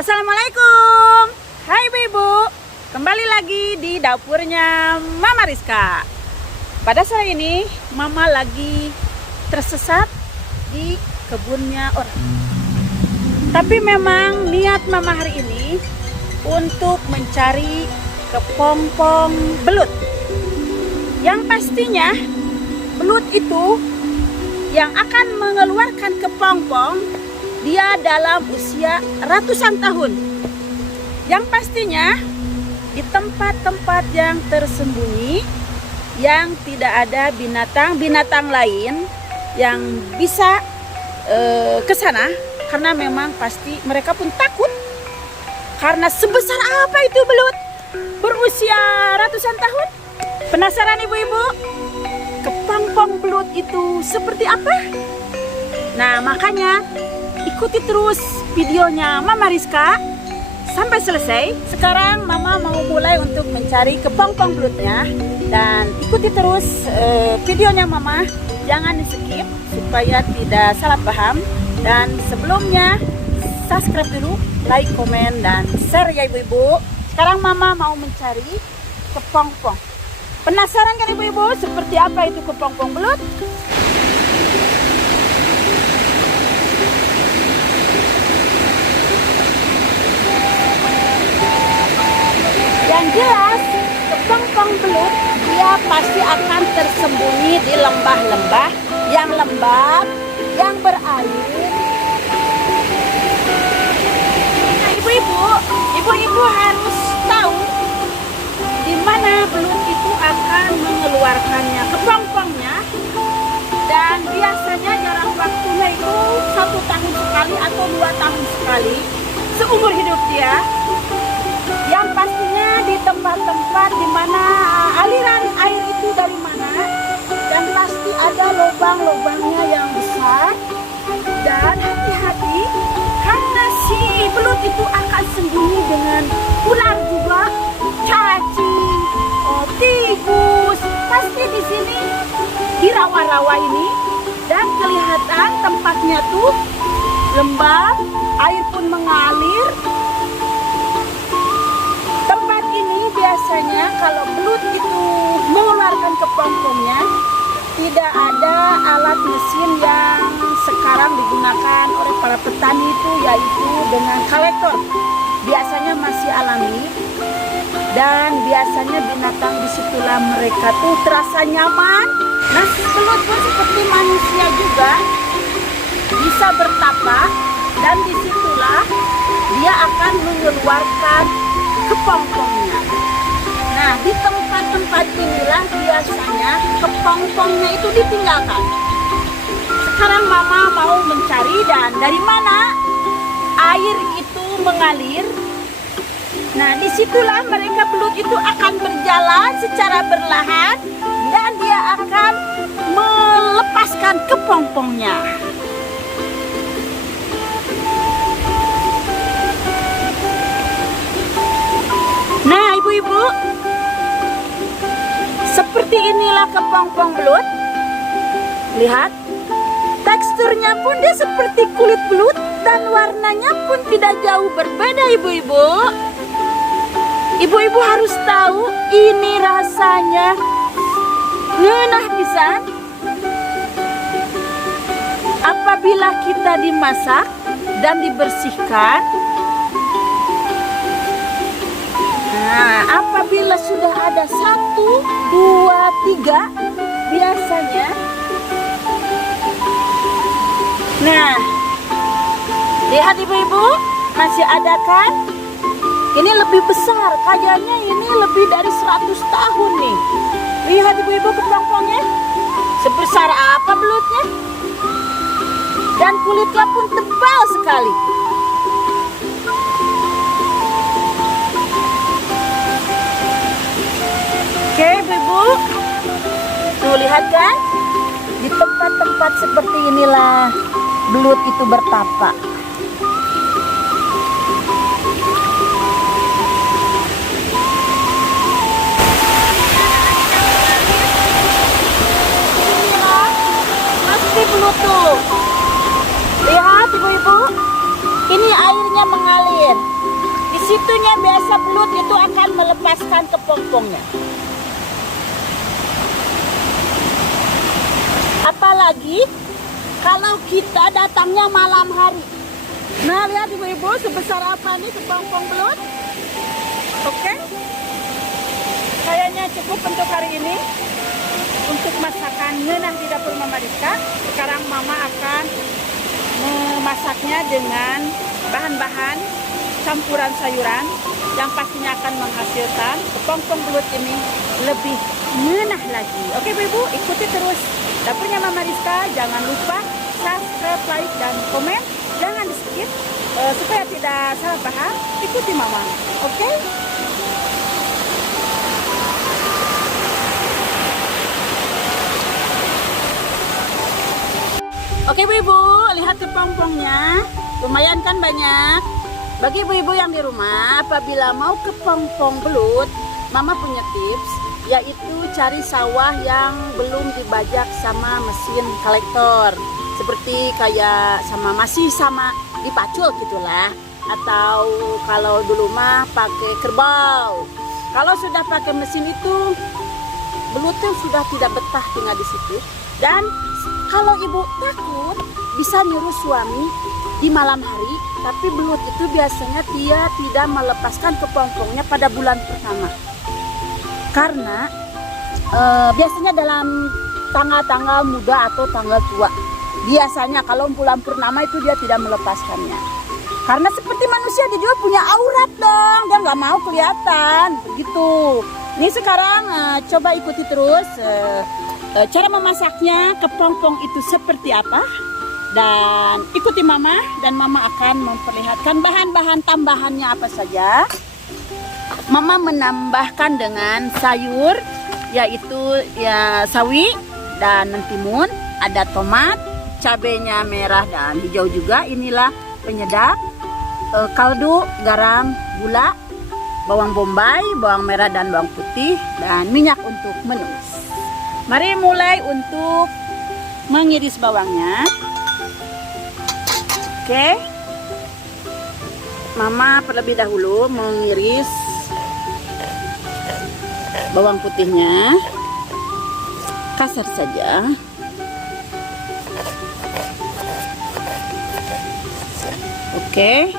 Assalamualaikum. Hai ibu-ibu, kembali lagi di dapurnya Mama Rizka. Pada sore ini Mama lagi tersesat di kebunnya orang. Tapi memang niat Mama hari ini untuk mencari kepompong belut. Yang pastinya belut itu yang akan mengeluarkan kepompong dia dalam usia ratusan tahun. Yang pastinya di tempat-tempat yang tersembunyi, yang tidak ada binatang-binatang lain yang bisa ke sana, karena memang pasti mereka pun takut. Karena sebesar apa itu belut berusia ratusan tahun? Penasaran ibu-ibu? Kepompong belut itu seperti apa? Nah, makanya ikuti terus videonya Mama Rizka sampai selesai. Sekarang Mama mau mulai untuk mencari kepompong belutnya. Dan ikuti terus videonya Mama. Jangan di skip supaya tidak salah paham. Dan sebelumnya subscribe dulu, like, komen, dan share ya ibu-ibu. Sekarang Mama mau mencari kepompong. Penasaran kan ibu-ibu seperti apa itu kepompong belut? Yang jelas, kepompong belut dia pasti akan tersembunyi di lembah-lembah yang lembab, yang berair. Nah, ibu-ibu harus tahu di mana belut itu akan mengeluarkannya kepompongnya. Dan biasanya jarak waktunya itu 1 tahun sekali atau 2 tahun sekali seumur hidup dia. Yang pastinya di tempat-tempat di mana aliran air itu dari mana, dan pasti ada lubang-lubangnya yang besar. Dan hati-hati karena si belut itu akan sembunyi dengan ular juga, cacing, tikus. Pasti di sini di rawa-rawa ini, dan kelihatan tempatnya tuh lembab, air pun mengalir. Biasanya kalau belut itu mengeluarkan kepompongnya, tidak ada alat mesin yang sekarang digunakan oleh para petani itu, yaitu dengan kolektor. Biasanya masih alami, dan biasanya binatang disitulah mereka tuh terasa nyaman. Nah, belut pun seperti manusia juga bisa bertapa, dan disitulah dia akan mengeluarkan kepompongnya. Nah, di tempat-tempat inilah biasanya kepompongnya itu ditinggalkan. Sekarang Mama mau mencari, dan dari mana air itu mengalir. Nah, disitulah mereka belut itu akan berjalan secara perlahan, dan dia akan melepaskan kepompongnya. Nah, ibu-ibu, seperti inilah kepompong belut. Lihat, teksturnya pun dia seperti kulit belut, dan warnanya pun tidak jauh berbeda ibu-ibu. Ibu-ibu harus tahu ini rasanya ngeunah pisan. Apabila kita dimasak dan dibersihkan. Nah, apabila sudah ada 1, 2, 3 biasanya. Nah, lihat ibu-ibu, masih ada kan? Ini lebih besar, kayaknya ini lebih dari 100 tahun nih. Lihat ibu-ibu kepompongnya, sebesar apa belutnya? Dan kulitnya pun tebal sekali. Oke ibu-ibu, tuh lihat kan, di tempat-tempat seperti inilah belut itu bertapa. Inilah pasti belut tuh. Lihat ibu-ibu, ini airnya mengalir. Di situnya biasa belut itu akan melepaskan kepompongnya. Apalagi kalau kita datangnya malam hari. Nah, lihat ibu-ibu sebesar apa nih kepompong belut. Oke. Kayaknya cukup untuk hari ini. Untuk masakan ngenah di dapur Mama Rizka. Sekarang Mama akan memasaknya dengan bahan-bahan campuran sayuran yang pastinya akan menghasilkan kepompong belut ini lebih ngenah lagi. Oke ibu-ibu, ikuti terus dapurnya Mama Rizka. Jangan lupa subscribe, like, dan komen. Jangan di skip supaya tidak salah paham. Ikuti Mama. Oke? Oke ibu-ibu, lihat kepompongnya. Lumayan kan banyak. Bagi ibu-ibu yang di rumah, apabila mau kepompong belut, Mama punya tips, yaitu cari sawah yang belum dibajak sama mesin kolektor. Seperti kayak masih sama dipacul gitulah. Atau kalau dulu mah pakai kerbau. Kalau sudah pakai mesin itu, belutnya sudah tidak betah tinggal di situ. Dan kalau ibu takut, bisa nyuruh suami di malam hari, tapi belut itu biasanya dia tidak melepaskan kepompongnya pada bulan pertama. Karena biasanya dalam tanggal-tanggal muda atau tanggal tua. Biasanya kalau bulan purnama itu dia tidak melepaskannya. Karena seperti manusia dia juga punya aurat dong, dia nggak mau kelihatan gitu. Ini sekarang coba ikuti terus cara memasaknya kepompong itu seperti apa. Dan ikuti Mama, dan Mama akan memperlihatkan bahan-bahan tambahannya apa saja. Mama menambahkan dengan sayur, yaitu ya sawi dan mentimun, ada tomat, cabenya merah dan hijau juga. Inilah penyedap, kaldu, garam, gula, bawang bombay, bawang merah dan bawang putih, dan minyak untuk menumis. Mari mulai untuk mengiris bawangnya. Oke, Mama terlebih dahulu mengiris bawang putihnya kasar saja. Oke,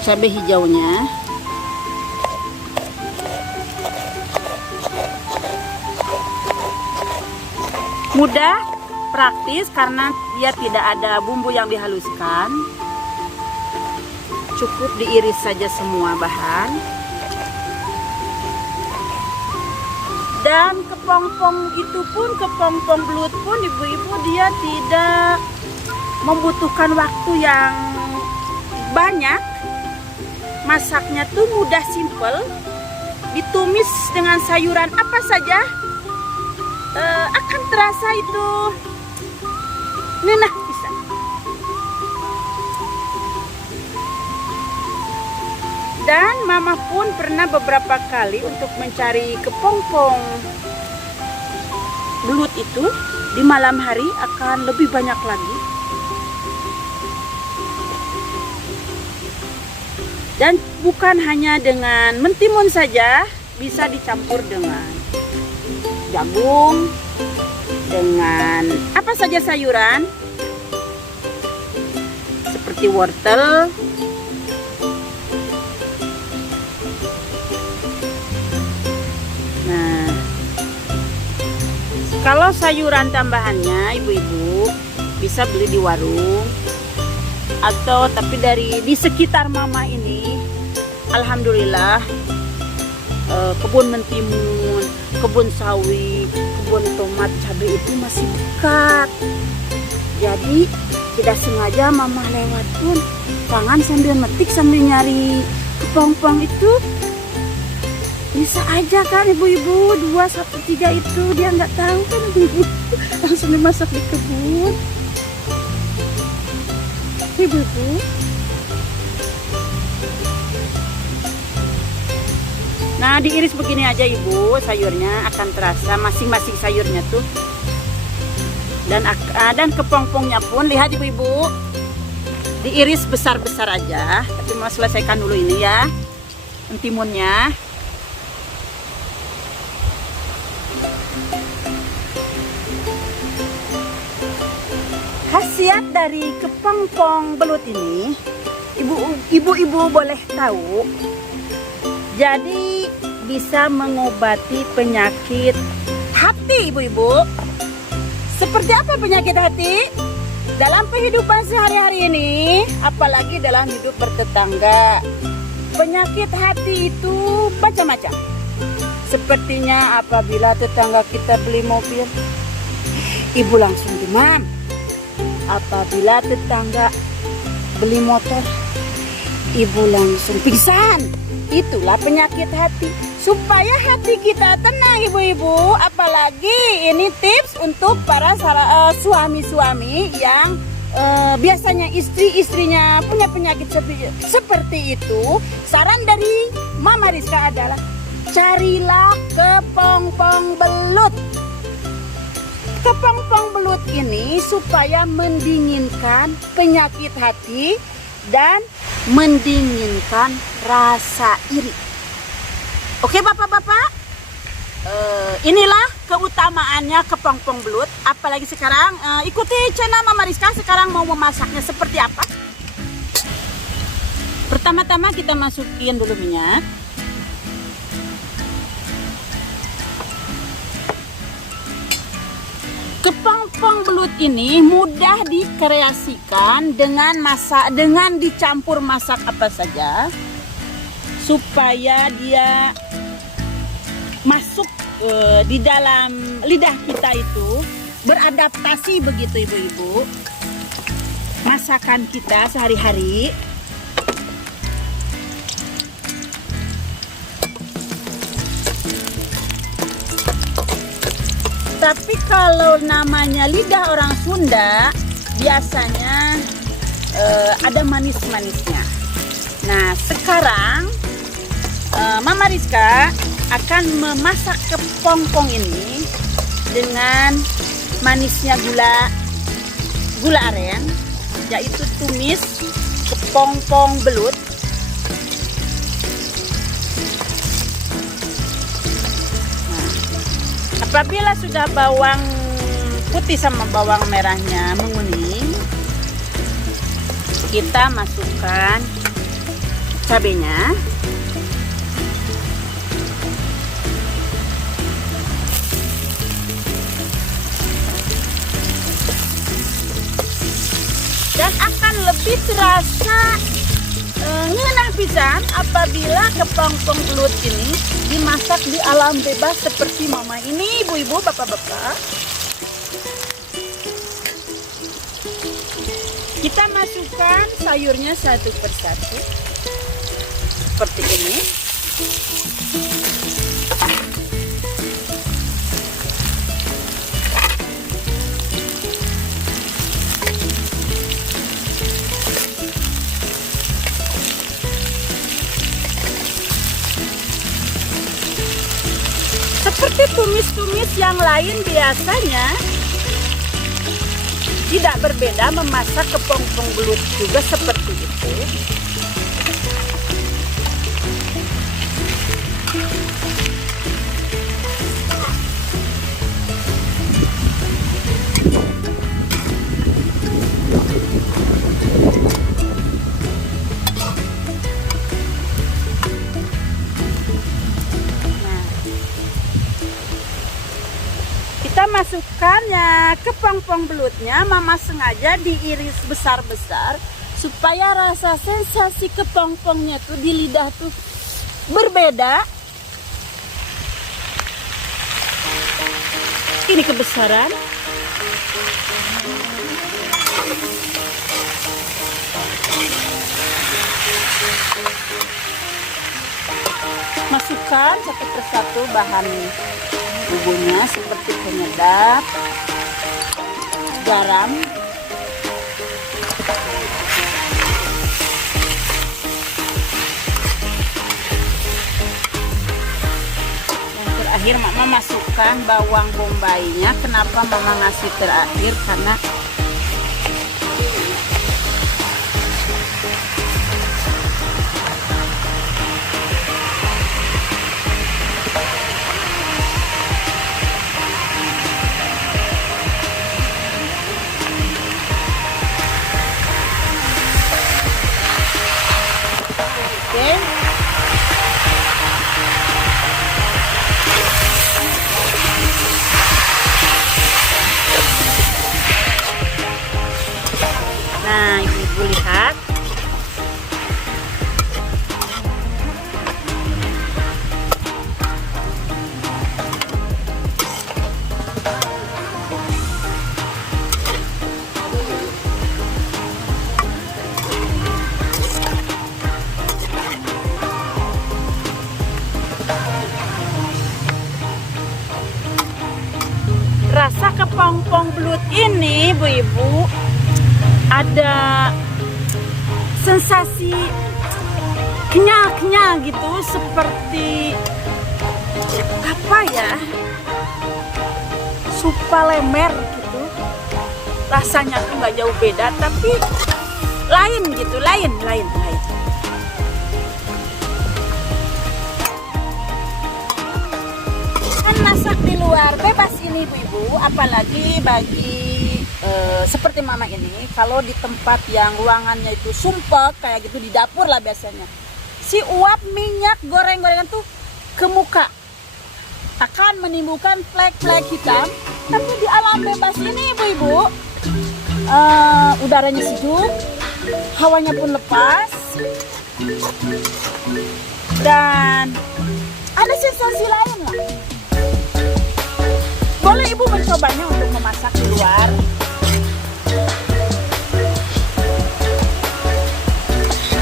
cabai hijaunya. Mudah, praktis karena dia tidak ada bumbu yang dihaluskan. Cukup diiris saja semua bahan. Dan kepompong itu pun, kepompong belut pun ibu-ibu dia tidak membutuhkan waktu yang banyak. Masaknya tuh mudah, simple. Ditumis dengan sayuran apa saja. Akan terasa itu ngenah bisa. Dan Mama pun pernah beberapa kali untuk mencari kepompong belut itu di malam hari akan lebih banyak lagi. Dan bukan hanya dengan mentimun saja, bisa dicampur dengan jagung, dengan apa saja sayuran seperti wortel, nah kalau sayuran tambahannya ibu-ibu bisa beli di warung atau tapi di sekitar Mama ini alhamdulillah kebun mentimun, kebun sawi, kebun tomat, cabai itu masih dekat. Jadi tidak sengaja Mama lewat pun tangan sambil metik sambil nyari kepompong itu bisa aja kan ibu-ibu. 2, 1, 3 itu dia nggak tahu kan ibu-ibu. Langsung dimasak di kebun ibu-ibu. Nah, diiris begini aja ibu, sayurnya akan terasa masing-masing sayurnya tuh Dan kepompongnya pun lihat ibu-ibu, diiris besar-besar aja. Tapi mau selesaikan dulu ini ya, timunnya. Khasiat dari kepompong belut ini, ibu-ibu boleh tahu, jadi bisa mengobati penyakit hati ibu-ibu. Seperti apa penyakit hati? Dalam kehidupan sehari-hari ini, apalagi dalam hidup bertetangga, penyakit hati itu macam-macam. Sepertinya apabila tetangga kita beli mobil, ibu langsung demam. Apabila tetangga beli motor, ibu langsung pingsan. Itulah penyakit hati. Supaya hati kita tenang ibu-ibu, apalagi ini tips untuk para suami-suami yang biasanya istri-istrinya punya penyakit seperti itu. Saran dari Mama Rizka adalah carilah kepompong belut. Kepompong belut ini supaya mendinginkan penyakit hati dan mendinginkan rasa iri. Oke bapak-bapak, inilah keutamaannya kepompong belut. Apalagi sekarang, ikuti channel Mama Rizka sekarang mau memasaknya seperti apa. Pertama-tama kita masukin dulu minyak. Kepompong belut ini mudah dikreasikan dengan dicampur masak apa saja supaya dia masuk di dalam lidah kita itu, beradaptasi begitu ibu-ibu masakan kita sehari-hari. Tapi kalau namanya lidah orang Sunda biasanya ada manis-manisnya. Nah sekarang Mama Rizka akan memasak kepompong ini dengan manisnya gula aren, yaitu tumis kepompong belut. Apabila sudah bawang putih sama bawang merahnya menguning, kita masukkan cabenya. Dan akan lebih terasa ngenang pisan apabila kepompong belut ini dimasak di alam bebas seperti mama ini, ibu-ibu, bapak-bapak. Kita masukkan sayurnya satu persatu seperti ini. Seperti tumis-tumis yang lain biasanya, tidak berbeda memasak kepompong belut juga seperti itu. Kita masukkannya kepompong belutnya, mama sengaja diiris besar-besar supaya rasa sensasi kepompongnya tuh di lidah tuh berbeda. Ini kebesaran. Masukkan satu persatu bahan bumbunya seperti penyedap, garam, yang terakhir mama masukkan bawang bombaynya. Kenapa mama ngasih terakhir? Karena nah, ibu-ibu lihat. Rasa kepompong belut ini, ibu-ibu, ada sensasi kenyal-kenyal gitu, seperti apa ya, supa lemer gitu. Rasanya tuh nggak jauh beda, tapi lain gitu, lain. Kan masak di luar bebas ini, ibu-ibu, apalagi bagi seperti mama ini. Kalau di tempat yang ruangannya itu sumpek kayak gitu, di dapur lah biasanya, si uap minyak goreng-gorengan tuh ke muka akan menimbulkan flek-flek hitam. Tapi di alam bebas ini, ibu-ibu, udaranya sejuk, hawanya pun lepas, dan ada sensasi lain lah. Boleh ibu mencobanya untuk memasak di luar.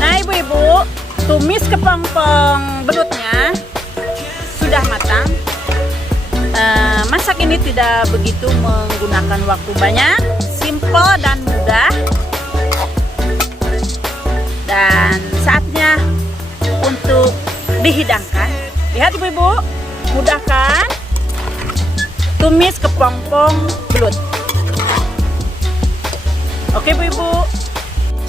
Nah, ibu-ibu, tumis kepompong belutnya sudah matang. Masak ini tidak begitu menggunakan waktu banyak, simple dan mudah. Dan saatnya untuk dihidangkan. Lihat ibu-ibu, mudah kan? Tumis kepompong belut. Oke, ibu-ibu.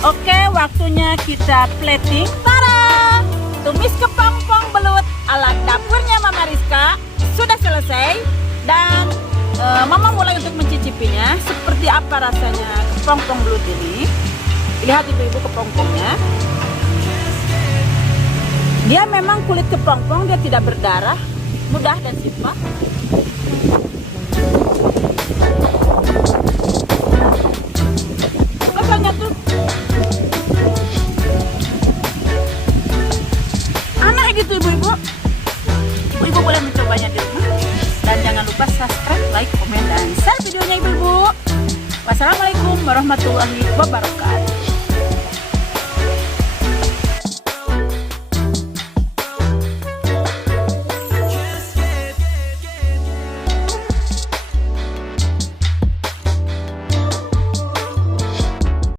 Oke, waktunya kita plating. Tada! Tumis kepompong belut ala dapurnya Mama Rizka sudah selesai. Dan Mama mulai untuk mencicipinya. Seperti apa rasanya kepompong belut ini. Lihat ibu-ibu kepompongnya. Dia memang kulit kepompong, dia tidak berdarah. Mudah dan simpel. Rasanya tuh aneh gitu, ibu-ibu. Ibu-ibu boleh mencobanya di rumah. Dan jangan lupa subscribe, like, komen, dan share videonya, ibu-ibu. Wassalamualaikum warahmatullahi wabarakatuh.